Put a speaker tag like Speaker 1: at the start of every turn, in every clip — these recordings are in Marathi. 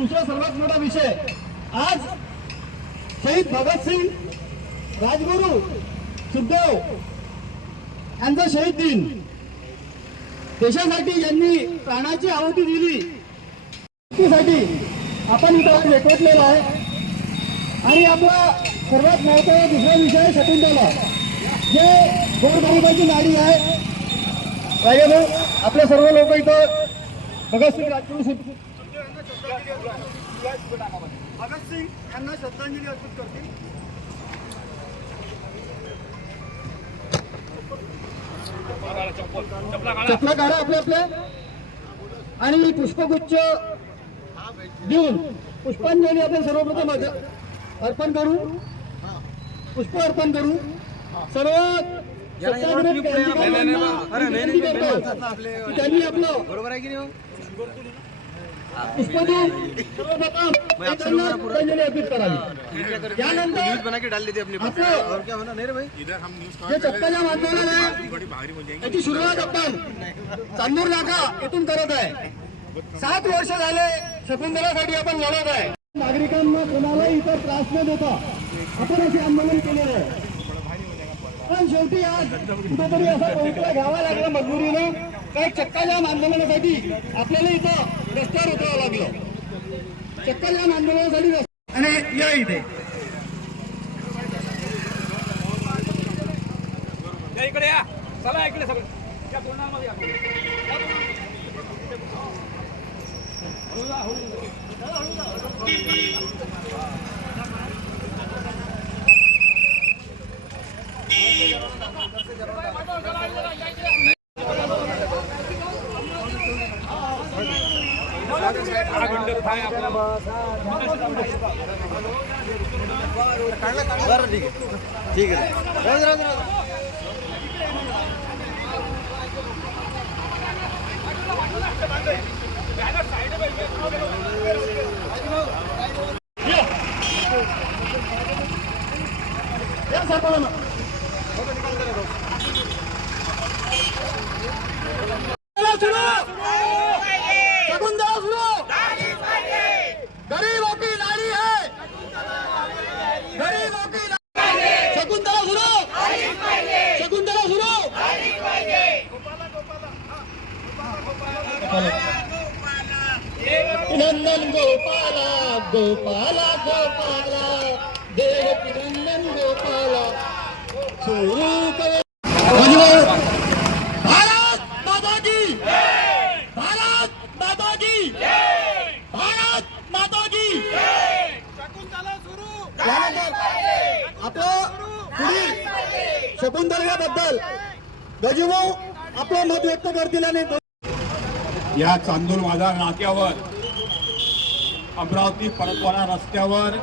Speaker 1: दुसरा सर्वात मोठा विषय. आज शहीद भगतसिंग राजगुरू सुखदेव यांचा शहीद दिन. देशासाठी यांनी प्राणाची आहुती दिली. साठी आपण इथं आज आहे. आणि आपला सर्वात महत्त्वाचा दुसरा विषय शकुंतला. जे गोरगरिबाची नाडी आहे. राजा भाऊ आपले सर्व लोक इथं भगतसिंग राजगुरू सुख
Speaker 2: भगतसिंग यांना श्रद्धांजली अर्पित करतील
Speaker 1: चपला काढा आपल्या आपल्या. आणि पुष्पगुच्छ देऊन पुष्पांजली आपण सर्वप्रथम अर्पण करू. पुष्प अर्पण करू. सर्व त्यांनी आपलं
Speaker 2: बरोबर आहे की नाही
Speaker 1: पुष्प देऊन सर्वप्रथम एक त्यांना श्रद्धांजली अर्पित करावी त्यानंतर
Speaker 2: बना के डाल देते अपने
Speaker 1: आपलं
Speaker 2: और क्या होना? नहीं रे भाई।
Speaker 1: जे चक्काच्या माध्यमाने याची सुरुवात आपण चांदूर नाका येथून करत आहे. सात वर्ष झाले शकुंतलासाठी आपण लढत आहे. नागरिकांना कोणालाही इतर त्रास न देता आपण असे आंदोलन केलेलं आहे. पण शेवटी आज कुठेतरी असा पवित्रा घ्यावा लागला मजबुरीनं. काही चक्काजाम आंदोलनासाठी आपल्याला इथं रस्त्यावर उतरावं लागलं. चक्काजाम आंदोलनासाठी रस्ते- आणि या इथे.
Speaker 3: या इकडे या. चला इकडे सगळं. या तोंडामध्ये या दहा मिनिटं काय आपला
Speaker 2: बरं ठीक आहे ठीक आहे राहू दे, राहू दे, राहू दे.
Speaker 1: या सरपंच शकुंतला सुनो गरीबों की नारी है गरीबों की नारी शकुंतला सुनो शकुंतला सुनो नंदन गोपाला गोपाला गोपाला देव नंदन गोपाला. सुरू करे. भारत माता की भारत माता की भारत माता की त्यानंतर आपलं पुढील शकुंतलेबद्दल गजभाऊ आपलं मत व्यक्त करतील आणि
Speaker 4: या चांदूर बाजार नाक्यावर अमरावती परतवाडा रस्त्यावर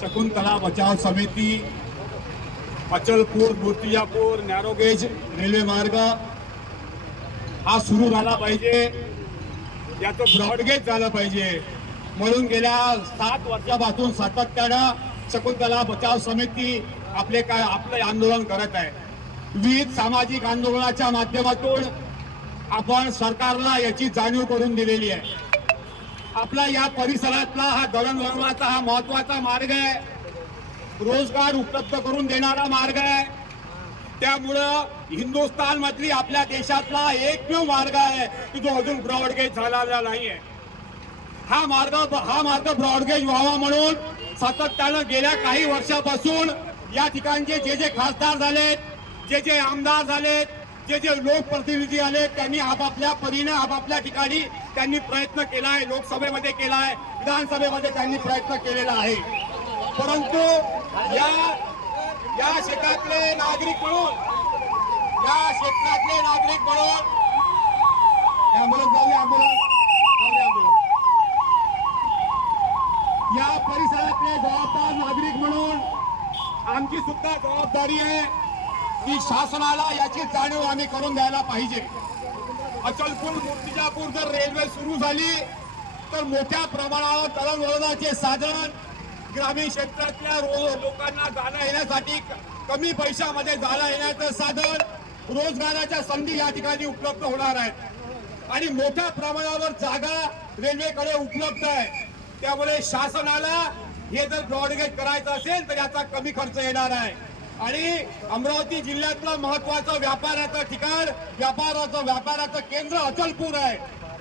Speaker 4: शकुंतला बचाव समिती अचलपूर मूर्तिजापूर नॅरोगेज रेल्वे मार्ग. हा सुरू झाला पाहिजे. याचं ब्रॉडगेज झालं पाहिजे. म्हणून गेल्या सात वर्षापासून सातत्यानं शकुंतला बचाव समिती आपले काय आपले आंदोलन करत आहे. विविध सामाजिक आंदोलनाच्या माध्यमातून आपण सरकारला याची जाणीव करून दिलेली आहे. आपला या परिसरातला हा दळणवळणाचा हा महत्त्वाचा मार्ग आहे. रोजगार उपलब्ध करून देणारा मार्ग आहे. त्यामुळं हिंदुस्थान मधली आपल्या देशातला एकमेव मार्ग आहे की जो अजून ब्रॉडगेज झालेला नाहीये. हा मार्ग हा मार्ग ब्रॉडगेज व्हावा म्हणून सातत्यानं गेल्या काही वर्षापासून या ठिकाणचे जे जे खासदार झालेत जे जे आमदार झालेत जे जे लोकप्रतिनिधी आले त्यांनी आपापल्या परीने आपापल्या ठिकाणी त्यांनी प्रयत्न केला आहे लोकसभेमध्ये केला आहे विधानसभेमध्ये त्यांनी प्रयत्न केलेला आहे. परंतु या या क्षेत्रातले नागरिक म्हणून या क्षेत्रातले नागरिक म्हणून ॲम्ब्युलन्स जाऊया या परिसरातले जबाबदार नागरिक म्हणून आमची सुद्धा जबाबदारी आहे. की शासनाला याची जाणीव आम्ही करून द्यायला पाहिजे. अचलपूर मूर्तिजापूर जर रेल्वे सुरू झाली तर मोठ्या प्रमाणावर दळणवळणाचे साधन ग्रामीण क्षेत्रातल्या रो- लोकांना जाण्या येण्यासाठी कमी पैशामध्ये जाणं येण्याचं साधन रोजगाराच्या संधी या ठिकाणी उपलब्ध होणार आहेत. आणि मोठ्या प्रमाणावर जागा रेल्वेकडे उपलब्ध आहे. त्यामुळे शासनाला हे जर ब्रॉडगेज करायचं असेल तर याचा कमी खर्च येणार आहे. आणि अमरावती जिल्ह्यातलं महत्वाचं व्यापाराचं ठिकाण व्यापाराचं व्यापाराचं केंद्र अचलपूर आहे.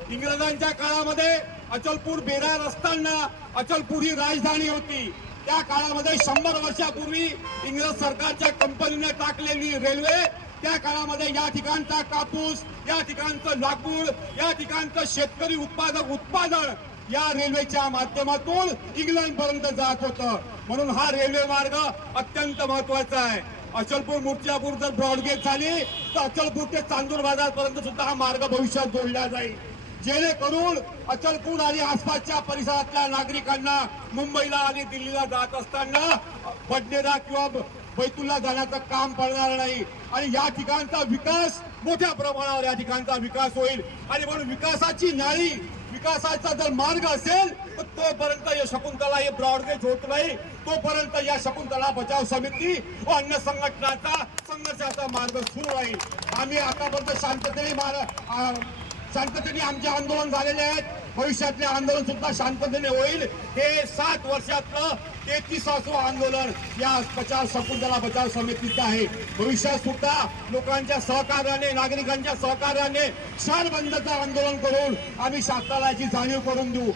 Speaker 4: इंग्रजांच्या काळामध्ये अचलपूर बेरार असताना अचलपूर ही राजधानी होती. त्या काळामध्ये शंभर वर्षापूर्वी इंग्रज सरकारच्या कंपनीने टाकलेली रेल्वे त्या काळामध्ये या ठिकाणचा कापूस या ठिकाणचं लाकूड या ठिकाणचं शेतकरी उत्पादक उत्पादन या रेल्वेच्या माध्यमातून इंग्लंड पर्यंत जात होतं. म्हणून हा रेल्वे मार्ग अत्यंत महत्त्वाचा आहे. अचलपूर मूर्तिजापूर जर ब्रॉडगेज झाली तर अचलपूर ते चांदूर बाजारपर्यंत सुद्धा हा मार्ग भविष्यात जोडला जाईल. जेणेकरून अचलपूर आणि आसपासच्या परिसरातल्या नागरिकांना मुंबईला आणि दिल्लीला जात असताना बडनेरा किंवा बैतूलला जाण्याचं काम पडणार नाही. आणि या ठिकाणचा विकास मोठ्या प्रमाणावर या ठिकाणचा विकास होईल. आणि म्हणून विकासाची नाळी विकासाचा जर मार्ग असेल तर तोपर्यंत या शकुंतला हे ब्रॉडगेज होत नाही. तोपर्यंत या शकुंतला बचाव समिती व अन्य संघटनाचा संघर्षाचा मार्ग सुरू राहील. आम्ही आतापर्यंत शांततेने शांततेने आमचे आंदोलन झालेले आहेत. भविष्यातले आंदोलन सुद्धा शांततेने होईल. हे सात वर्षातलं तेहतीसावं आंदोलन या बचाव शकुंतला बचाव समितीचं आहे. भविष्यात सुद्धा लोकांच्या सहकार्याने नागरिकांच्या सहकार्याने क्षण बंदचं आंदोलन करून आम्ही शासनाला याची जाणीव करून देऊ.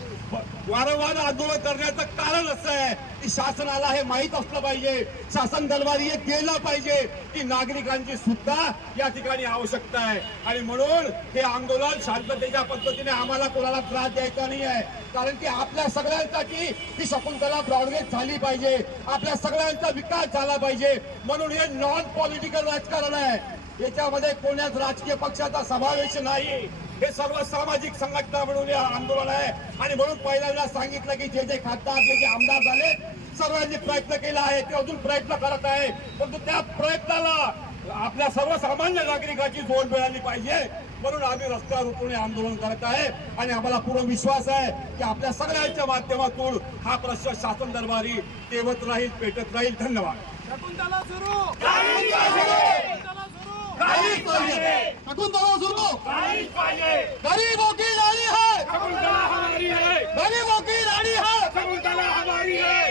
Speaker 4: वारंवार आंदोलन करण्याचं कारण असं आहे की शासनाला हे माहीत असलं पाहिजे. शासन दरबारी हे गेलं पाहिजे की नागरिकांची सुद्धा या ठिकाणी आवश्यकता आहे. आणि म्हणून हे आंदोलन शांततेच्या पद्धतीने आम्हाला कोणाला त्रास द्यायचा नाही आहे. कारण की आपल्या सगळ्यांसाठी ही शकुंतला ब्रॉडगेज झाली पाहिजे. आपल्या सगळ्यांचा विकास झाला पाहिजे. म्हणून हे नॉन पॉलिटिकल राजकारण आहे. याच्यामध्ये कोण्याच राजकीय पक्षाचा समावेश नाही. हे सर्व सामाजिक संघटना म्हणून हे आंदोलन आहे. आणि म्हणून पहिल्यांदा सांगितलं की जे जे खासदार जे जे आमदार झाले सर्वांनी प्रयत्न केला आहे. ते अजून प्रयत्न करत आहे. परंतु त्या प्रयत्नाला आपल्या सर्वसामान्य नागरिकाची जोड मिळाली पाहिजे. म्हणून आम्ही रस्त्यावर उतरून हे आंदोलन करत आहे. आणि आम्हाला पूर्ण विश्वास आहे की आपल्या सगळ्यांच्या माध्यमातून हा प्रश्न शासन दरबारी तेवत राहील पेटत राहील. धन्यवाद.
Speaker 2: काहीच पाहिजे. शकुंतला सुरू.
Speaker 5: काहीच पाहिजे.
Speaker 2: गरीबों की लाड़ी है.
Speaker 5: शकुंतला हमारी है
Speaker 2: गरीबों की लाड़ी है.
Speaker 5: शकुंतला हमारी है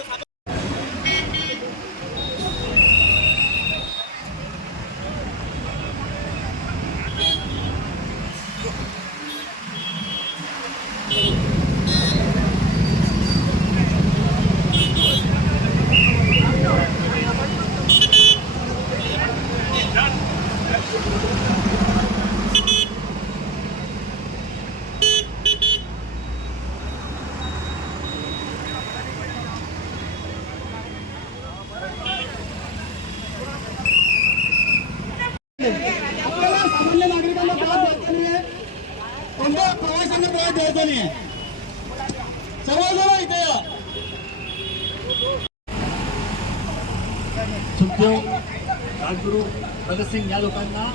Speaker 2: सिंग या
Speaker 6: लोकांना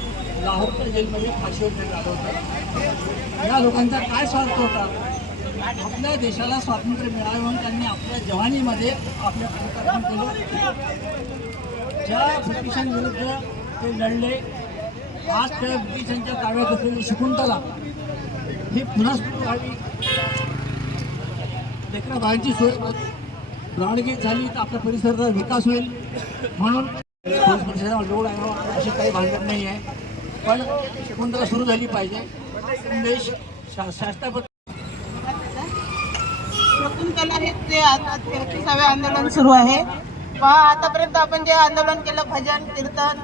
Speaker 6: लाहोरच्या जेलमध्ये फाशीवर आलं होतं या लोकांचा काय स्वार्थ होता? आपल्या देशाला स्वातंत्र्य मिळावे म्हणून त्यांनी आपल्या जवानीमध्ये आपल्या अंतकरण केलं. ज्या ब्रिटिशांविरुद्ध ते लढले आज त्या ब्रिटिशांच्या ताब्यात असलेली शकुंतला ही पुन्हा सुरू व्हावी लेकरा बाळांची सोय प्राणगीत झाली तर आपल्या परिसराचा विकास होईल. म्हणून पोलीस परिषदेला लोड आहे अशी काही भानगड नाही आहे. पण शकुंतला सुरू झाली पाहिजे. संदेश शा
Speaker 7: शकुंतला हे ते आता तेहतीसावे आंदोलन सुरू आहे. पहा आतापर्यंत आपण जे आंदोलन केलं भजन कीर्तन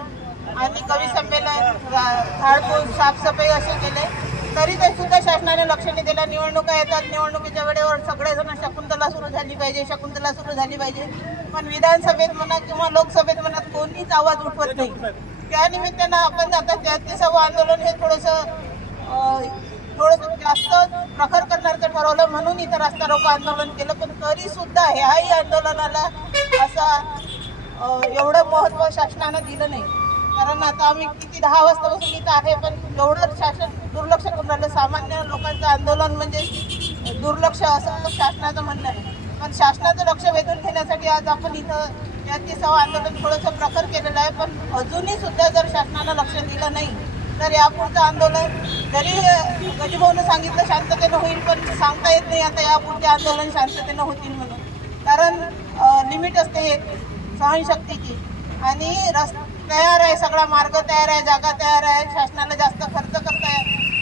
Speaker 7: आणि कवी संमेलन रा- साफसफाई असे केले. तरी ते सुद्धा शासनाने लक्ष नाही दिलं. निवडणुका येतात. निवडणुकीच्या वेळेवर सगळेजण शकुंतला सुरू झाली पाहिजे शकुंतला सुरू झाली पाहिजे. पण विधानसभेत म्हणा किंवा लोकसभेत म्हणा कोणीच आवाज उठवत नाही. त्या निमित्तानं आपण आता तेहतीसावं आंदोलन हे थोडंसं थोडंसं जास्त प्रखर करण्याचं ठरवलं म्हणून इथं रस्ता रोको आंदोलन केलं. पण तरी सुद्धा ह्याही आंदोलनाला असा एवढं महत्त्व शासनानं दिलं नाही. कारण आता आम्ही किती दहा वाजतापासून इथं आहे पण एवढं शासन दुर्लक्ष करून राहिलं. सामान्य लोकांचं आंदोलन म्हणजे दुर्लक्ष असं शासनाचं म्हणणं आहे. पण शासनाचं लक्ष वेधून घेण्यासाठी आज आपण इथं तेहतीसावं आंदोलन थोडंसं प्रखर केलेलं आहे. पण अजूनही सुद्धा जर शासनानं लक्ष दिलं नाही तर यापुढचं आंदोलन जरी गजभाऊनं सांगितलं शांततेनं होईल पण सांगता येत नाही आता यापुढचे आंदोलन शांततेनं होतील म्हणून. कारण लिमिट असते एक सहनशक्तीची. आणि रस्ता तयार आहे सगळा मार्ग तयार आहे जागा तयार आहे शासनाला जास्त खर्च करता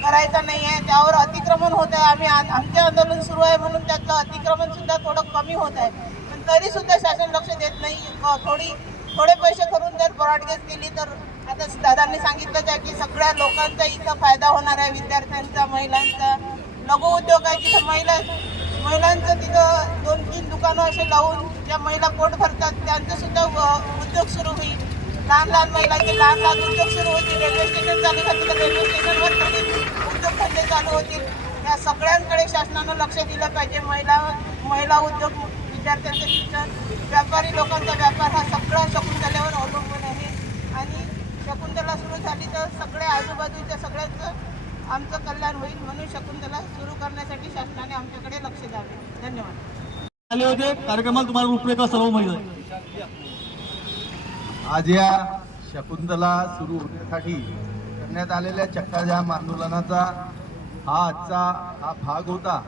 Speaker 7: करायचा नाही आहे त्यावर अतिक्रमण होत आहे. आम्ही आ- आमचे आंदोलन सुरू आहे म्हणून त्यातलं अतिक्रमण सुद्धा थोडं कमी होत आहे. पण तरी सुद्धा शासन लक्ष देत नाही. थोडी थोडे पैसे करून जर ब्रॉडगेज केली तर आता दादांनी सांगितलंच आहे की सगळ्या लोकांचा इथं फायदा होणार आहे विद्यार्थ्यांचा महिलांचा. लघु आहे तिथं महिला महिलांचं तिथं दोन तीन दुकानं असे लावून ज्या महिला पोट भरतात त्यांचं सुद्धा उद्योग सुरू होईल. लहान लहान महिलांचे लहान लहान उद्योग सुरू होतील. रेल्वे स्टेशन चालू झालं तर रेल्वे स्टेशनवर उद्योग उद्योगधंदे चालू होतील. या सगळ्यांकडे शासनानं लक्ष दिलं पाहिजे. महिला महिला उद्योग विद्यार्थ्यांचं शिक्षण व्यापारी लोकांचा व्यापार हा सगळा शकुंतलेवर अवलंबून आहे. आणि शकुंतला सुरू झाली तर सगळ्या आजूबाजूच्या सगळ्यांचं आमचं कल्याण होईल म्हणून शकुंतला सुरू करण्यासाठी शासनाने आमच्याकडे लक्ष द्यावे. धन्यवाद.
Speaker 2: आले होते. कार्यक्रमाला तुम्हाला रूपरेखा सर्व माहिती
Speaker 8: आज या शकुंतला सुरू होण्यासाठी करण्यात आलेल्या चक्काजाम आंदोलनाचा हा आजचा हा भाग होता.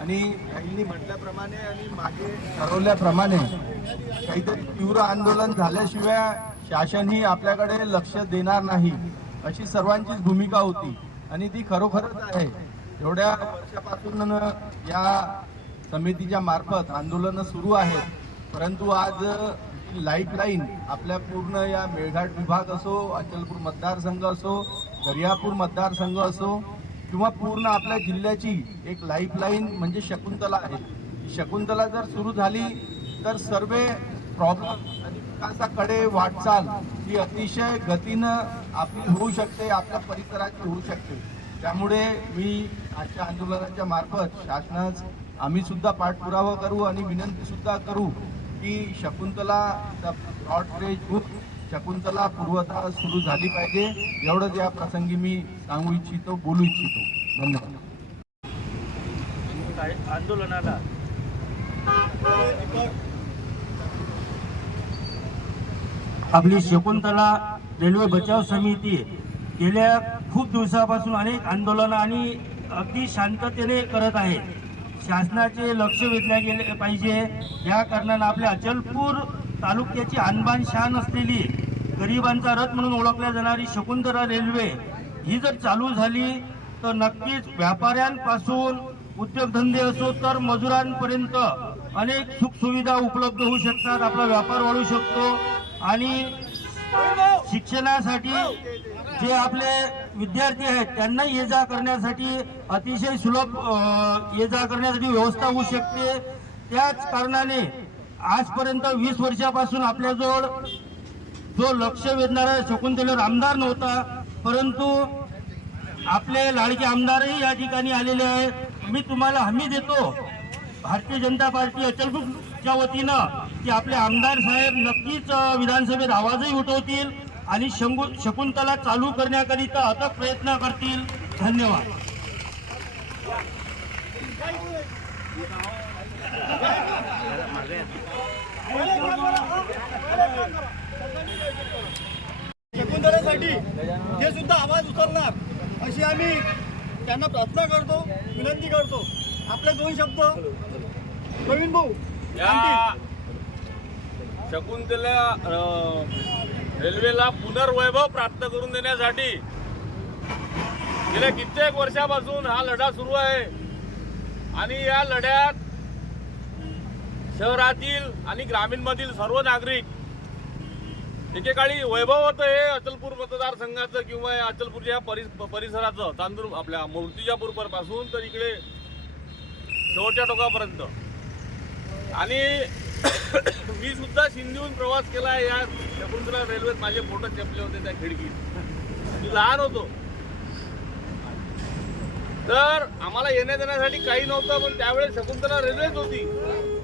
Speaker 8: आणि काहींनी म्हटल्याप्रमाणे आणि मागे ठरवल्याप्रमाणे काहीतरी तीव्र आंदोलन झाल्याशिवाय शासन ही आपल्याकडे लक्ष देणार नाही अशी सर्वांचीच भूमिका होती. आणि ती खरोखरच आहे. एवढ्या वर्षापासून या समितीच्या मार्फत आंदोलनं सुरू आहेत. परंतु आज लाईफ लाईन आपल्या पूर्ण या मेळघाट विभाग असो अचलपूर मतदारसंघ असो दर्यापूर मतदारसंघ असो किंवा पूर्ण आपल्या जिल्ह्याची एक लाईफ लाईन म्हणजे शकुंतला आहे. शकुंतला जर सुरू झाली तर सर्व प्रॉब्लेम आणि विकासाकडे वाटचाल ही अतिशय गतीनं आपली होऊ शकते आपल्या परिसराची होऊ शकते. त्यामुळे मी आजच्या आंदोलनाच्या मार्फत शासनास आम्ही सुद्धा पाठपुरावा करू आणि विनंती सुद्धा करू की शकुंतला ब्रॉड रेंज बुक शकुंतला पूर्वता सुरू झाली पाहिजे. एवढंच या प्रसंगी मी सांगू इच्छितो बोलू इच्छितो. धन्यवाद.
Speaker 9: आंदोलनाला.
Speaker 10: आपली शकुंतला रेल्वे बचाव समिती गेल्या खूप दिवसापासून अनेक आंदोलनं आणि अगदी शांततेने करत आहे. शासनाचे लक्ष वेधल्या गेले पाहिजे. या कारणानं आपल्या अचलपूर तालुक्याची आणबाण शान असलेली गरिबांचा रथ म्हणून ओळखल्या जाणारी शकुंतला रेल्वे ही जर चालू झाली तर नक्कीच व्यापाऱ्यांपासून उद्योगधंदे असो तर मजुरांपर्यंत अनेक सुखसुविधा उपलब्ध होऊ शकतात. आपला व्यापार वाढू शकतो. आणि शिक्षणासाठी जे आपले विद्यार्थी आहेत त्यांना ये जा करण्यासाठी अतिशय सुलभ ये जा करण्यासाठी व्यवस्था होऊ शकते. त्याच कारणाने आजपर्यंत वीस वर्षापासून आपल्याजवळ जो लक्ष वेधणारा शकुंतलेवर आमदार नव्हता परंतु आपले लाडके आमदारही या ठिकाणी आलेले आहेत. मी तुम्हाला हमी देतो. भारतीय जनता पार्टी अचलपूरच्या वतीनं की आपले आमदार साहेब नक्कीच विधानसभेत आवाजही उठवतील आणि शंगु शकुंतला चालू करण्याकरिता अथक प्रयत्न करतील. धन्यवाद.
Speaker 2: शकुंतलेसाठी ते सुद्धा आवाज उचलणार अशी आम्ही त्यांना प्रार्थना करतो विनंती करतो. आपले दोन शब्द. प्रवीण भाऊ
Speaker 9: शकुंतला रेल्वेला पुनर्वैभव प्राप्त करून देण्यासाठी गेल्या कित्येक वर्षापासून हा लढा सुरू आहे. आणि या लढ्यात शहरातील आणि ग्रामीणमधील सर्व नागरिक एकेकाळी वैभव होतं हे अचलपूर मतदारसंघाचं किंवा या अचलपूरच्या या परि परिसराचं. तांदूर आपल्या मूर्तिजापूरपासून तर इकडे शेवटच्या टोकापर्यंत. आणि मी सुद्धा सिंधीहून प्रवास केला आहे या शकुंतला रेल्वेत माझे फोटो चपले होते त्या खिडकीत. मी लहान होतो. तर आम्हाला येण्या देण्यासाठी काही नव्हतं पण त्यावेळेस शकुंतला रेल्वेच होती.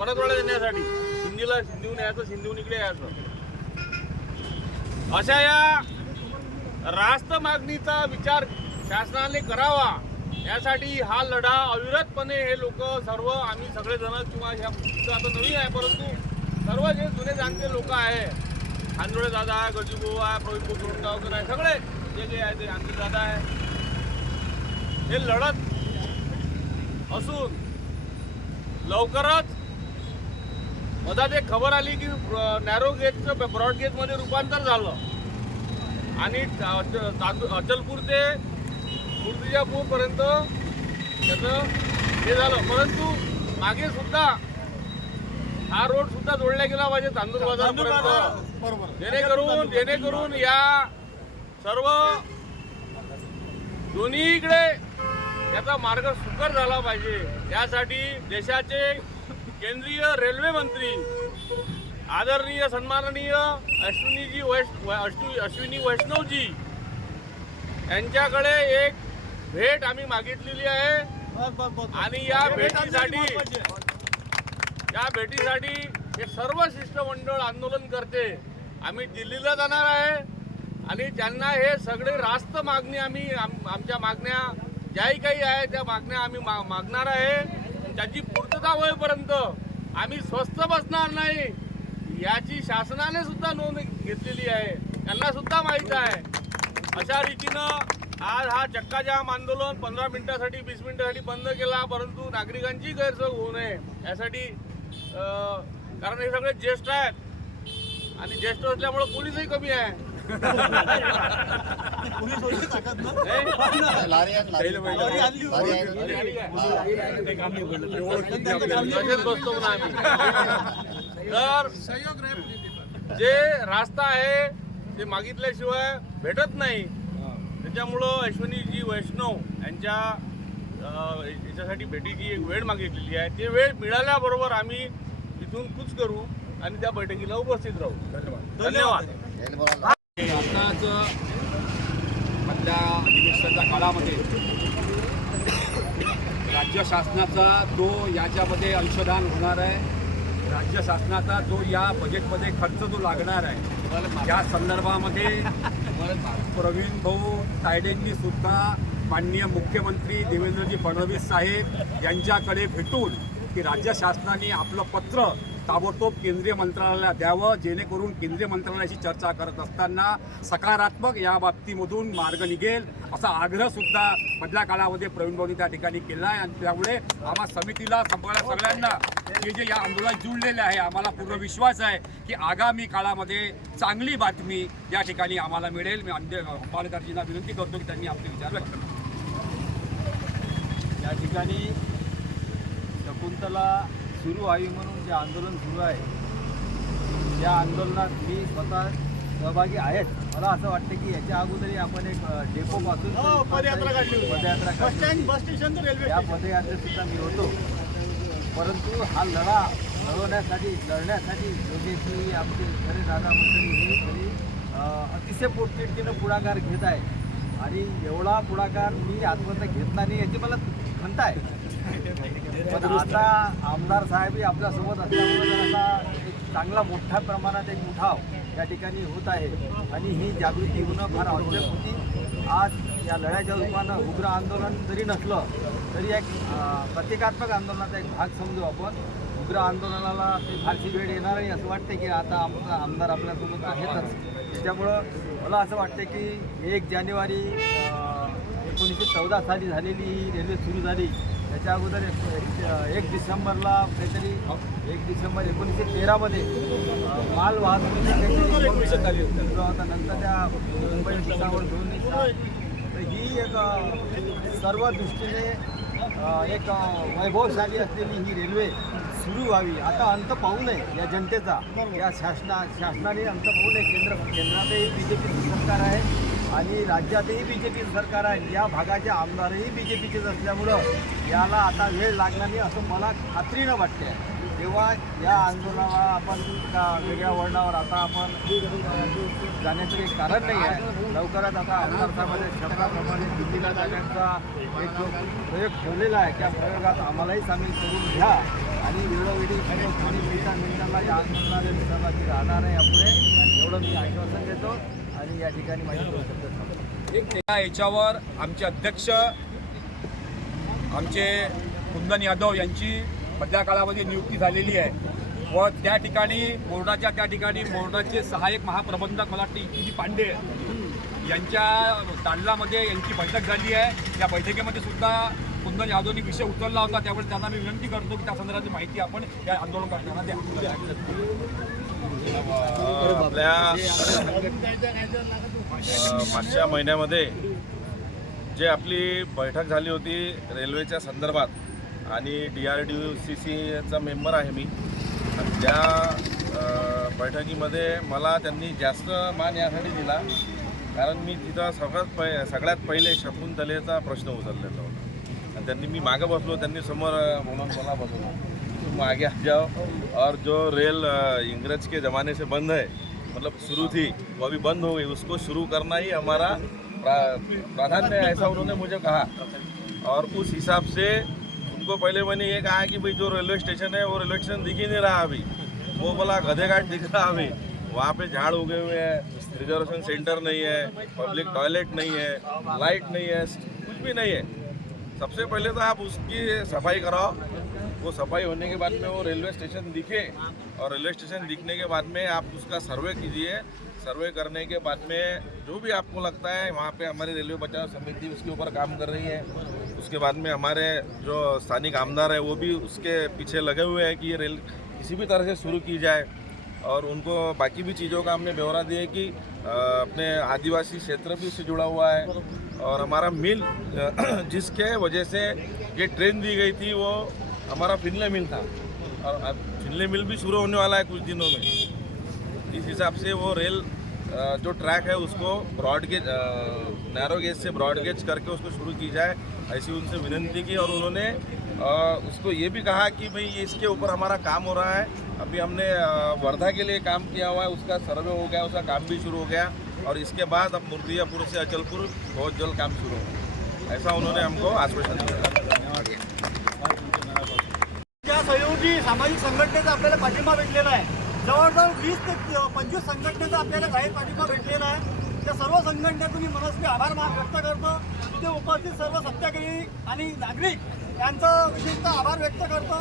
Speaker 9: परतवाडा येण्यासाठी सिंधीला सिंधीहून यायचं सिंधीहून इकडे यायचं. अशा या रास्त मागणीचा विचार शासनाने करावा. यासाठी हा लढा अविरतपणे हे लोक सर्व आम्ही सगळेजण किंवा ह्या आता नवीन आहे परंतु सर्व जे जुने जाणते लोक आहे खांदोळे दादा आहे गजूभाऊ आहे प्रवीण गोसोणगावकर आहे सगळे जे जे आहे ते आमचे दादा आहे. हे लढत असून लवकरच मधात एक खबर आली की नॅरो गेजचं ब्रॉड गेजमध्ये रूपांतर झालं. आणि अचलपूर ते मूर्तिजापूर पर्यंत त्याचं हे झालं. परंतु मागे सुद्धा हा रोड सुद्धा जोडला गेला पाहिजे तांदूर बाजारपर्यंत. जेणेकरून जेणेकरून या सर्व दोन्हीकडे याचा मार्ग सुकर झाला पाहिजे. यासाठी देशाचे केंद्रीय रेल्वे मंत्री आदरणीय सन्माननीय अश्विनीजी वैश अश्विनी वैष्णवजी यांच्याकडे एक भेट आम्ही मागितलेली आहे. आणि या भेटीसाठी या भेटीसाठी हे सर्व शिष्टमंडळ आंदोलन करते. आम्ही दिल्लीला जाणार आहे. आणि त्यांना हे सगळे रास्त मागणी आम्ही आम- आमच्या मागण्या ज्याही काही आहे त्या मागण्या आम्ही मा मागणार आहे. त्याची पूर्तता होईपर्यंत आम्ही स्वस्त बसणार नाही. याची शासनाने सुद्धा नोंद घेतलेली आहे. त्यांना सुद्धा माहीत आहे. अशा रीतीनं आज हा चक्काजाम आंदोलन पंधरा मिनिटासाठी वीस मिनिटासाठी बंद केला परंतु नागरिकांची गैरसोय होऊ नये. यासाठी कारण हे सगळे ज्येष्ठ आहेत. आणि ज्येष्ठ असल्यामुळे पोलीसही कमी आहे. बसतो तर जे रास्ता आहे ते मागितल्याशिवाय भेटत नाही. त्याच्यामुळं अश्विनीजी वैष्णव यांच्या याच्यासाठी भेटीची एक वेळ मागितलेली आहे. ती वेळ मिळाल्याबरोबर आम्ही इथून कूच करू आणि त्या बैठकीला उपस्थित राहू. धन्यवाद.
Speaker 4: आताच मधल्या अधिवेशनाच्या काळामध्ये राज्य शासनाचा जो याच्यामध्ये अंशदान होणार आहे राज्य शासनाचा जो या बजेटमध्ये खर्च जो लागणार आहे या संदर्भामध्ये प्रवीण भाऊ तायडेंनी सुद्धा माननीय मुख्यमंत्री देवेंद्रजी फडणवीस साहेब यांच्याकडे भेटून की राज्य शासनाने आपलं पत्र ताबडतोब केंद्रीय मंत्रालयाला द्यावं जेणेकरून केंद्रीय मंत्रालयाशी चर्चा करत असताना सकारात्मक या बाबतीमधून मार्ग निघेल. असा आग्रह सुद्धा मधल्या काळामध्ये प्रवीण भाऊनी त्या ठिकाणी केला आहे. आणि त्यामुळे आम्हा समितीला संपणाऱ्या सगळ्यांना हे जे या आंदोलनात जुळलेले आहे आम्हाला पूर्ण विश्वास आहे की आगामी काळामध्ये चांगली बातमी या ठिकाणी आम्हाला मिळेल. मी अंधे विनंती करतो की त्यांनी आपले विचार व्यक्त
Speaker 3: या ठिकाणी शकुंतला सुरू व्हावी म्हणून जे आंदोलन सुरू आहे या आंदोलनात मी स्वतः सहभागी आहेत. मला असं वाटतं की याच्या अगोदरही आपण एक डेपोपासून पदयात्रा काढली पदयात्रा काढली
Speaker 2: बस स्टेशन तर रेल्वे
Speaker 3: या पदयात्रेत सुद्धा मी होतो. परंतु हा लढा लढवण्यासाठी लढण्यासाठी योगेशजी आमचे खरे दादा मंडळी ही खरी अ, अतिशय पोटतिडकीनं पुढाकार घेत आहे आणि एवढा पुढाकार मी आत्महत्या घेतला नाही याची मला खंत आहे. पण आता आमदार साहेबही आपल्यासोबत असल्यामुळे जरासा एक चांगला मोठ्या प्रमाणात एक उठाव या ठिकाणी होत आहे. आणि ही जागृती होणं फार आवश्यक होती. आज या लढ्याच्या रूपानं उग्र आंदोलन जरी नसलं तरी एक प्रतिकात्मक आंदोलनाचा एक भाग समजू आपण. उग्र आंदोलनाला ते फारशी वेळ येणार नाही असं वाटते की आता आमचा आमदार आपल्यासोबत आहेतच. त्याच्यामुळं मला असं वाटतं की एक जानेवारी एकोणीसशे चौदा साली झालेली ही रेल्वे सुरू झाली. त्याच्या अगोदर एक- एक- डिसेंबरला काहीतरी एक डिसेंबर एकोणीसशे तेरामध्ये माल वाहतूक काहीतरी होता. नंतर त्या मुंबई ठिकाणावर दोन तर ही एक सर्व दृष्टीने एक वैभवशाली असलेली ही रेल्वे सुरू व्हावी. आता अंत पाहू नये या जनतेचा. या शासना शासनाने अंत पाहू नये. केंद्र केंद्रातही बी जे पी सरकार आहे. आणि राज्यातही बी जे पी सरकार आहे. या भागाचे आमदारही बी जे पीचेच असल्यामुळं याला आता वेळ लागणार नाही असं मला खात्रीनं वाटते तेव्हा या आंदोलनाला आपण एका वेगळ्या वळणावर आता आपण जाण्याचं काही कारण नाही आहे. लवकरच आता आमदार साहेबांच्या शब्दाप्रमाणे दिल्लीला जाण्याचा एक जो प्रयोग ठेवलेला आहे त्या प्रयोगात आम्हालाही सामील करून घ्या. आणि वेळोवेळी कोणी मिनिटा मिनिटाला या आंदोलनाला सहभागी राहणार आहे यापुढे. एवढं मी आश्वासन देतो. आणि या ठिकाणी माझी
Speaker 4: या याच्यावर आमचे अध्यक्ष आमचे कुंदन यादव यांची मधल्या काळामध्ये नियुक्ती झालेली आहे. व त्या ठिकाणी बोर्डाच्या त्या ठिकाणी बोर्डाचे सहाय्यक महाप्रबंधक मला वाटते जी पांडे यांच्या दांडलामध्ये यांची बैठक झाली आहे. या बैठकीमध्ये सुद्धा कुंदन यादवनी विषय उचलला होता. त्यामुळे त्यांना मी विनंती करतो की त्या संदर्भाची माहिती आपण या आंदोलन द्या.
Speaker 11: आपल्या मागच्या महिन्यामध्ये जे आपली बैठक झाली होती रेल्वेच्या संदर्भात आणि डी आर डी सी सीचा मेंबर आहे मी त्या बैठकीमध्ये मला त्यांनी जास्त मान यासाठी दिला कारण मी तिथं सगळ्यात पै सगळ्यात पहिले शकुंतलेचा प्रश्न उचललेला होता. आणि त्यांनी मी मागं बसलो त्यांनी समोर म्हणून मला बसवलं. तुम आगे आ जाओ। और जो रेल इंग्रज के ज़माने से बंद है मतलब शुरू थी, वो अभी बंद हो गई। उसको शुरू करना ही हमारा प्राधान्य है, ऐसा उन्होंने मुझे कहा। और उस हिसाब से उनको पहले मैंने ये कहा कि भाई, जो रेलवे स्टेशन है, वो रेलवे स्टेशन दिख ही नहीं रहा अभी। वो बोला, गधे घाट दिख रहा अभी। वहाँ पे झाड़ उगे हुए हैं, रिजर्वेशन सेंटर नहीं है, पब्लिक टॉयलेट नहीं है, लाइट नहीं है, कुछ भी नहीं है। सबसे पहले तो आप उसकी सफ़ाई कराओ। वो सफ़ाई होने के बाद में वो रेलवे स्टेशन दिखे और रेलवे स्टेशन दिखने के बाद में आप उसका सर्वे कीजिए। सर्वे करने के बाद में जो भी आपको लगता है, वहाँ पे हमारी रेलवे बचाव समिति उसके ऊपर काम कर रही है। उसके बाद में हमारे जो स्थानिक आमदार है, वो भी उसके पीछे लगे हुए हैं कि ये रेल किसी भी तरह से शुरू की जाए। और उनको बाकी भी चीज़ों का हमने ब्यौरा दिया कि अपने आदिवासी क्षेत्र भी उससे जुड़ा हुआ है। और हमारा मिल जिसके वजह से ये ट्रेन दी गई थी, वो हमारा फिनले मिल था। और अब फिनले मिल भी शुरू होने वाला है कुछ दिनों में। इस हिसाब से वो रेल जो ट्रैक है उसको ब्रॉड गेज नैरो गेज से ब्रॉड गेज करके उसको शुरू की जाए, ऐसी उनसे विनंती की और उन्होंने उसको ये भी कहा कि भाई इसके ऊपर हमारा काम हो रहा है। अभी हमने वर्धा के लिए काम किया हुआ है, उसका सर्वे हो गया, उसका काम भी शुरू हो गया और इसके बाद अब मूर्तियापुर से अचलपुर बहुत जल्द काम शुरू होगा। ऐसा उन्होंने हमको आश्वासन दिया।
Speaker 2: की सामाजिक संघटनेचा आपल्याला पाठिंबा भेटलेला आहे. जवळजवळ वीस ते पंचवीस संघटनेचा आपल्याला जाहीर पाठिंबा भेटलेला आहे. त्या सर्व संघटनेतून मी मनस्वी आभार व्यक्त करतो. तिथे उपस्थित सर्व सत्याग्रही आणि नागरिक यांचं विशेषतः आभार व्यक्त करतो.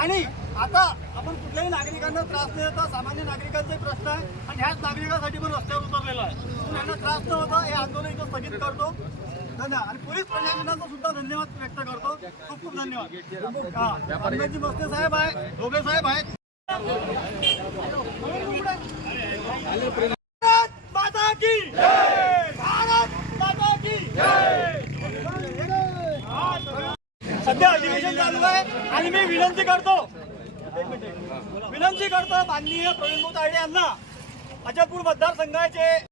Speaker 2: आणि आता आपण कुठल्याही नागरिकांना त्रास न देता सामान्य नागरिकांचे प्रश्न आहे आणि ह्याच नागरिकांसाठी पण रस्त्यावर उतरलेला आहे. त्यांना त्रास न होता हे आंदोलन इथं स्थगित करतो. धन्यवाद. आणि पोलीस प्रशासनाचा सुद्धा धन्यवाद व्यक्त करतो. खूप खूप धन्यवाद. हा मस्ते साहेब आहे ढोबे साहेब आहेत. माता की भारत माता की सध्या अधिवेशन चालू आहे आणि मी विनंती करतो विनंती करतो माननीय प्रवीण तायडे यांना अजयपूर मतदारसंघाचे